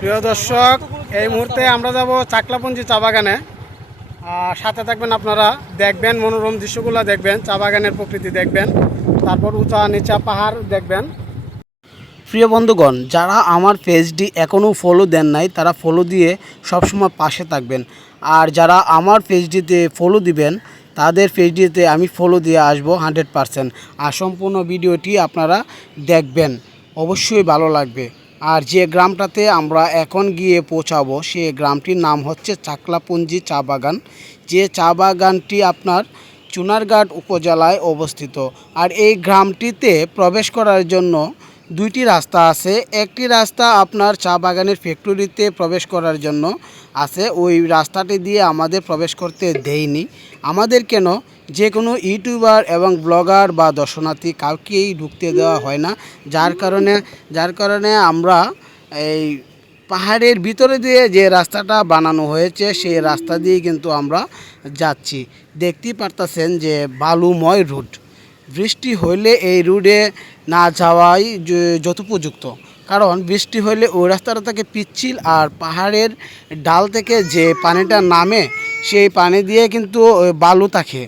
প্রিয় দর্শক, এই মুহূর্তে আমরা যাব চাকলাপঞ্জি চা বাগানে। সাথে থাকবেন আপনারা, দেখবেন, মনোরম দৃশ্যগুলো দেখবেন, চা বাগানের প্রকৃতি দেখবেন, তারপর উঁচা নিচা পাহাড় দেখবেন। প্রিয় বন্ধুগণ, যারা আমার পেজটি এখনও ফলো দেন নাই, তারা ফলো দিয়ে সবসময় পাশে থাকবেন। আর যারা আমার পেজটিতে ফলো দিবেন, তাদের পেজটিতে আমি ফলো দিয়ে আসব হান্ড্রেড পারসেন্ট আর সম্পূর্ণ ভিডিওটি আপনারা দেখবেন। অবশ্যই ভালো লাগবে। আর যে গ্রামটাতে আমরা এখন গিয়ে পৌঁছাবো, সে গ্রামটির নাম হচ্ছে চাকলাপুঞ্জি চা বাগান। যে চা বাগানটি আপনার চুনারঘাট উপজেলায় অবস্থিত। আর এই গ্রামটিতে প্রবেশ করার জন্য দুইটি রাস্তা আছে। একটি রাস্তা আপনার চা বাগানের ফ্যাক্টরিতে প্রবেশ করার জন্য আছে। ওই রাস্তাটি দিয়ে আমাদের প্রবেশ করতে দেয়নি। আমাদের কেন যে কোনো ইউটিউবার এবং ব্লগার বা দর্শনার্থী কাউকেই ঢুকতে দেওয়া হয় না। যার কারণে যার কারণে আমরা এই পাহাড়ের ভিতরে দিয়ে যে রাস্তাটা বানানো হয়েছে, সেই রাস্তা দিয়ে কিন্তু আমরা যাচ্ছি। দেখতেই পারতেছেন যে বালুময় রুট বৃষ্টি হইলে এই রুটে না যাওয়াই যথোপযুক্ত। কারণ বৃষ্টি হলে ওই রাস্তাটা থেকে পিচ্ছিল আর পাহাড়ের ডাল থেকে যে পানিটা নামে, সেই পানি দিয়ে কিন্তু বালু থাকে।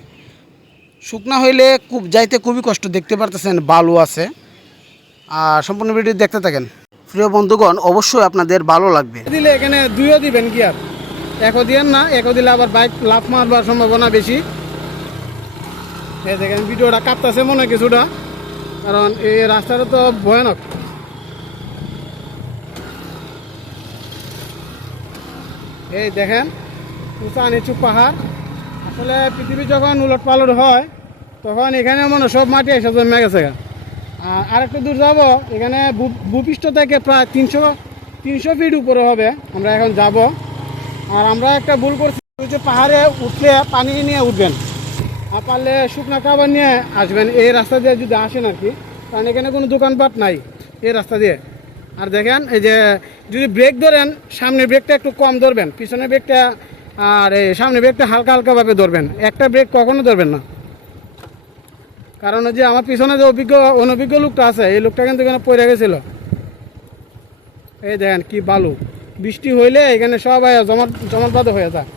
শুকনা হইলে খুব যাইতে খুবই কষ্ট, দেখতে পারতেছেন বালু আছে। আর সম্পূর্ণ ভিডিও দেখতে থাকেন। প্রিয় বন্ধুগণ, অবশ্যই আপনাদের ভালো লাগবে। দিলে এখানে দুইও দিবেন আর? একও দিয়েন না, একও দিলে আবার বাইক লাফ মারবার সম্ভাবনা বেশি। দেখেন, ভিডিওটা কাঁপতেছে মনে হয় কিছুটা, কারণ এই রাস্তাটা তো ভয়ানক। এই দেখেন, উঁচা নিচু পাহাড়। আসলে পৃথিবী যখন উলট পালট হয়, তখন এখানে মনে সব মাটি এসে জমে গেছে আর আরেকটু দূর যাব, এখানে ভূপৃষ্ঠ থেকে প্রায় তিনশো তিনশো ফিট উপরে হবে, আমরা এখন যাব। আর আমরা একটা ভুল করছি যে পাহাড়ে উঠলে পানি নিয়ে উঠবেন। আর পারলে শুকনা খাবার নিয়ে আসবেন। এই রাস্তা দিয়ে যদি আসেন আর কি, কারণ এখানে কোনো দোকানপাট নাই এই রাস্তা দিয়ে। আর দেখেন, এই যে যদি ব্রেক ধরেন সামনে ব্রেকটা একটু কম ধরবেন পিছনে ব্রেকটা আর এই সামনে ব্রেকটা হালকা হালকাভাবে ধরবেন। একটা ব্রেক কখনো ধরবেন না। কারণ যে আমার পিছনে যে অভিজ্ঞ, অনভিজ্ঞ লোকটা আছে, এই লোকটা কিন্তু এখানে পড়ে গেছিল। এই দেখেন কি বালু। বৃষ্টি হইলে এখানে সবাই জমাট, জমাটবাদ হয়ে যায়।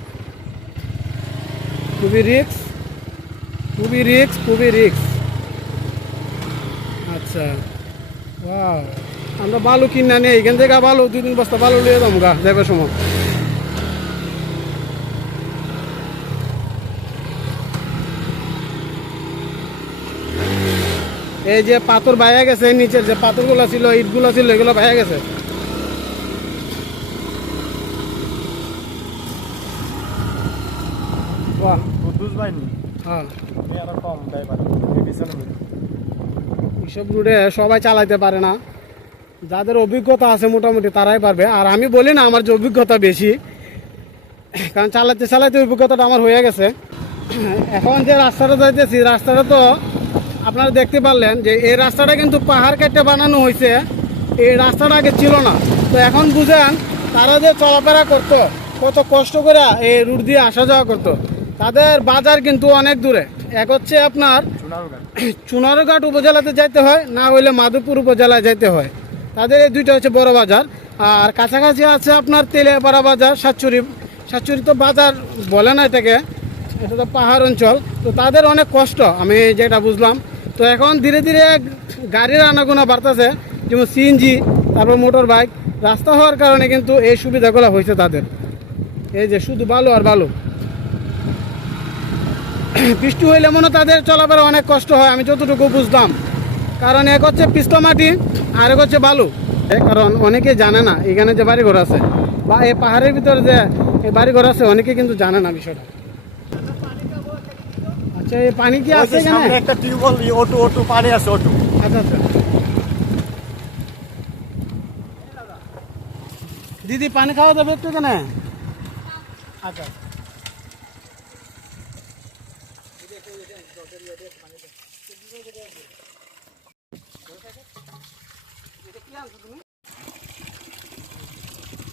খুবই রিক্স খুবই রিক্স খুবই রিক্স আচ্ছা। আমরা বালু কিনা নেই এখান থেকে বালু, দুই তিন বস্তা বালু লিয়ে যাব গা যাবার সময়। এই যে পাথর বাইয়া গেছে নিচের যে পাথরগুলো ছিল ইটগুলো ছিল এগুলো বাইয়া গেছে। হ্যাঁ। এইসব রুটে সবাই চালাইতে পারে না। যাদের অভিজ্ঞতা আছে মোটামুটি তারাই পারবে। আর আমি বলি না আমার যে অভিজ্ঞতা বেশি কারণ চালাতে চালাতে অভিজ্ঞতাটা আমার হয়ে গেছে। এখন যে রাস্তাটা যাইতেছি রাস্তাটা তো আপনারা দেখতে পারলেন যে এই রাস্তাটা কিন্তু পাহাড় কেটে বানানো হয়েছে। এই রাস্তাটা আগে ছিল না। তো এখন বুঝেন, তারা যে চলাফেরা করতো, কত কষ্ট করে এই রুট দিয়ে আসা যাওয়া করতো। তাদের বাজার কিন্তু অনেক দূরে। এক হচ্ছে আপনার চুনারঘাট উপজেলাতে যাইতে হয়, না হইলে মাধবপুর উপজেলায় যাইতে হয়। তাদের এই দুইটা হচ্ছে বড় বাজার। আর কাছাকাছি আছে আপনার তেলিয়াপাড়া বাজার, সাতচুরি। সাতচুরি তো বাজার বলে না এটাকে, এটা তো পাহাড় অঞ্চল। তো তাদের অনেক কষ্ট, আমি যেটা বুঝলাম। তো এখন ধীরে ধীরে গাড়ির আনাগোনা বাড়তেছে, যেমন সিএনজি তারপর মোটর বাইক রাস্তা হওয়ার কারণে কিন্তু এই সুবিধাগুলো হয়েছে তাদের। এই যে শুধু বালু আর বালু। বৃষ্টি হইলে মনে তাদের চলাফেরা অনেক কষ্ট হয়, আমি যতটুকু বুঝলাম। কারণ এক হচ্ছে পিস্তা মাটি, আর এক হচ্ছে বালু। কারণ অনেকে জানে না, এখানে যে বাড়িঘর আছে, বা এই পাহাড়ের ভিতরে যে বাড়িঘর আছে, অনেকে কিন্তু জানে না বিষয়টা। পানি কি আছে এখানে? সামনে একটা টিউবওয়েল ওটু ওটু পানি আছে ওটু। আচ্ছা আচ্ছা। দিদি পানি খাওয়া যাবে একটু এখানে? আচ্ছা।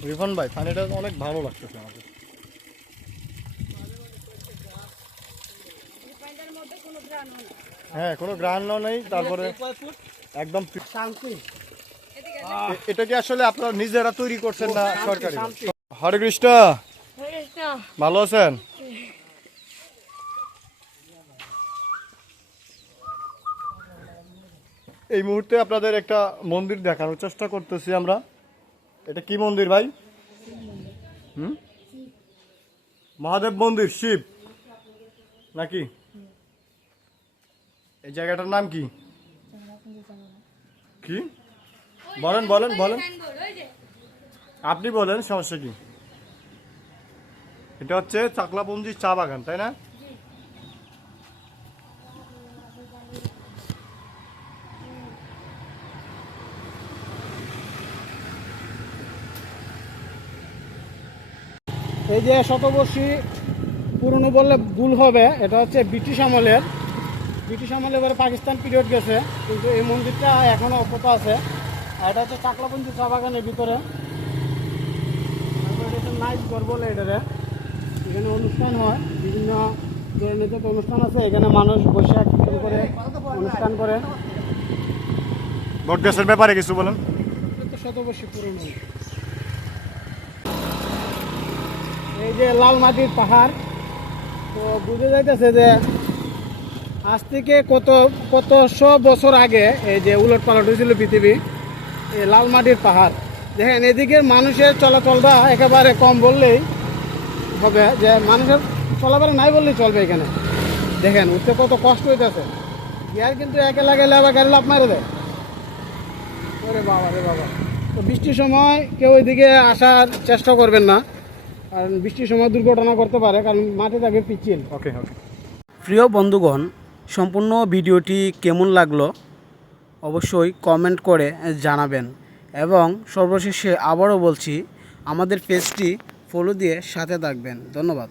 রিফান ভাই পানিটা অনেক ভালো লাগতেছে আমাদের। হ্যাঁ কোনো গ্রান নেই তারপরে একদম শান্তি। এটা কি আসলে আপনারা নিজেরা তৈরি করছেন না সরকারি। হরে কৃষ্ণ। ভালো আছেন? এই মুহূর্তে আপনাদের একটা মন্দির দেখানোর চেষ্টা করতেছি আমরা। এটা কি মন্দির ভাই? হুম? মহাদেব মন্দির শিব। নাকি? এই জায়গাটার নাম কি? কি? বলেন বলেন বলেন। আপনি বলেন সমস্যা কি? এটা হচ্ছে চাকলাপঞ্জি চা বাগান তাই না? এই যে শতবর্ষী পুরনো বললে ভুল হবে এটা হচ্ছে ব্রিটিশ আমলের ব্রিটিশ আমলে এবারে পাকিস্তান পিরিয়ড গেছে কিন্তু এই মন্দিরটা এখনও অক্ষত আছে। আর এটা হচ্ছে চাকলাপঞ্জি চা বাগানের ভিতরে। নাইট ঘর বলে এটারে। এখানে অনুষ্ঠান হয় বিভিন্ন ধরনের অনুষ্ঠান আছে এখানে মানুষ বসে করে অনুষ্ঠান করে। বট গাছের ব্যাপারে কিছু বলেন। শতবর্ষী পুরনো। এই যে লাল মাটির পাহাড় তো বুঝে যাইতেছে যে আজ থেকে কত কত শ বছর আগে এই যে উলট পালট হয়েছিল পৃথিবী এই লাল মাটির পাহাড়। দেখেন এদিকের মানুষের চলাচলটা একেবারে কম বললেই হবে যে মানুষের চলাফেরা নাই বললেই চলবে এখানে। দেখেন উঠতে কত কষ্ট হইতেছে। গিয়ার কিন্তু একে লাগাইলে আবার গাড়ি লাভ মারে দেয়। ওরে বাবা রে বাবা। তো বৃষ্টির সময় কেউ এদিকে আসার চেষ্টা করবেন না কারণ বৃষ্টির সময় দুর্ঘটনা করতে পারে কারণ মাঠে থাকে পিচ্ছিল। ওকে ওকে প্রিয় বন্ধুগণ সম্পূর্ণ ভিডিওটি কেমন লাগল অবশ্যই কমেন্ট করে জানাবেন। এবং সর্বশেষে আবারও বলছি, আমাদের পেজটি ফলো দিয়ে সাথে থাকবেন। ধন্যবাদ।